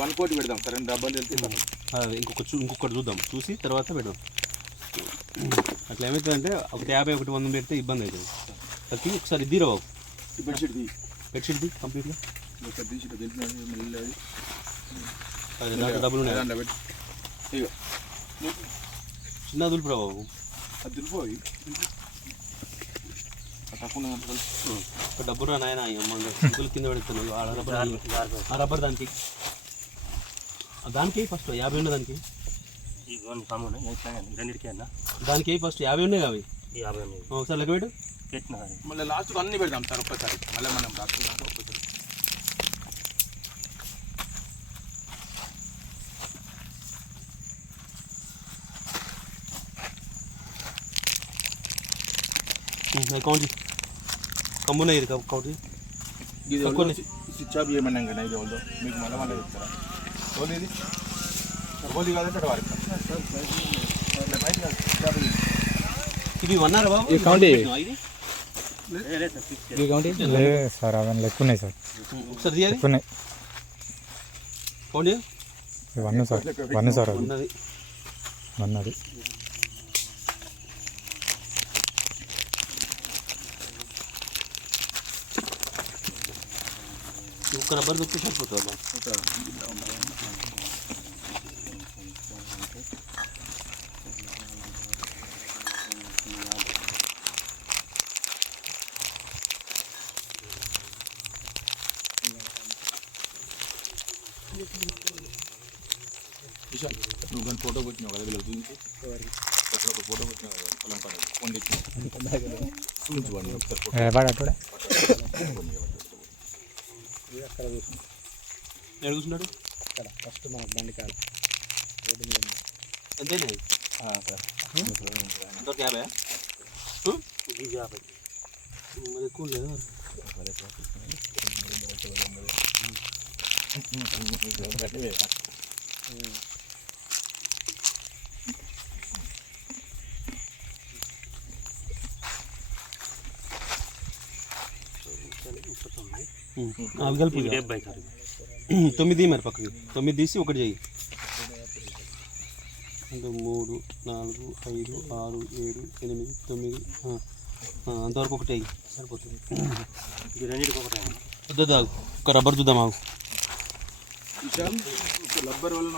One కోటి పెడదాం సరే డబ్బాలు వెళ్తే ఇంకొకటి చూద్దాం, చూసి తర్వాత పెడదాం. అట్లా ఏమవుతుందంటే ఒక 50 ఒకటి 100 పెడితే ఇబ్బంది అవుతుంది. అది ఒకసారి ఇద్దరు బాబు బెడ్షీట్ ది కంప్లీట్గా డబ్బులు ఉన్నాయి చిన్న దులుపురా బాబు. అది దులిపోయి ఒక డబ్బురా నాయన సింపుల్ కింద పెడుతున్నావు. ఆ రబ్బర్ దానికి ఫస్ట్ 50 ఉన్నాయి దానికి. దానికి ఫస్ట్ 50 ఉన్నాయి అవి. ఒకసారి లెక్క పెట్టు. మళ్ళీ లాస్ట్కి అన్నీ పెడదాం సార్ ఒక్కసారి. మళ్ళీ మనం రాసుకున్నాక ఒక్కసారి అకౌంట్ కమ్మున్నాయి ఇది అకౌంట్ ఇది స్విచ్ ఆఫ్ చేయమన్నాం కదా. ఇది వాళ్ళు మీకు మళ్ళీ చెప్తారా ఓన్లీ ఇది ఓన్లీ కాదంటే వారికి ఇది అన్నారా బాబు? సార్ అవన్నీ లెక్క ఉన్నాయి సార్. ఒకసారి తీయాలి ఉన్నాయి కౌంట్ ఇవన్నీ సార్. ఇవన్నీ సార్ ఉన్నది అన్నది. ఒక్క రబ్బర్ దొక్కి సరిపోతుంది. నువ్వు కానీ ఫోటో కొట్టినావు కదా వీళ్ళకి చూపించి ఒక ఫోటో కొట్టినావు కదా పొలం కాడ ఫోన్ తెచ్చి చూపించుకోండి ఒకసారి ఎక్కడ కూర్చున్నాడు అక్కడ ఫస్ట్ మన బండి కాడ రోడ్డు మీద అంతేనా? అంతవరకు 50 మరి ఎక్కువ లేదా? అవి కలిపి 9 మరి పక్కకి 9 తీసి ఒకటి చెయ్యి. 3 4 5 6 7 8 9 అంతవరకు ఒకటి అయ్యి సరిపోతుంది. వద్దు ఒక రబ్బర్ చూద్దాం. రబ్బర్ వల్ల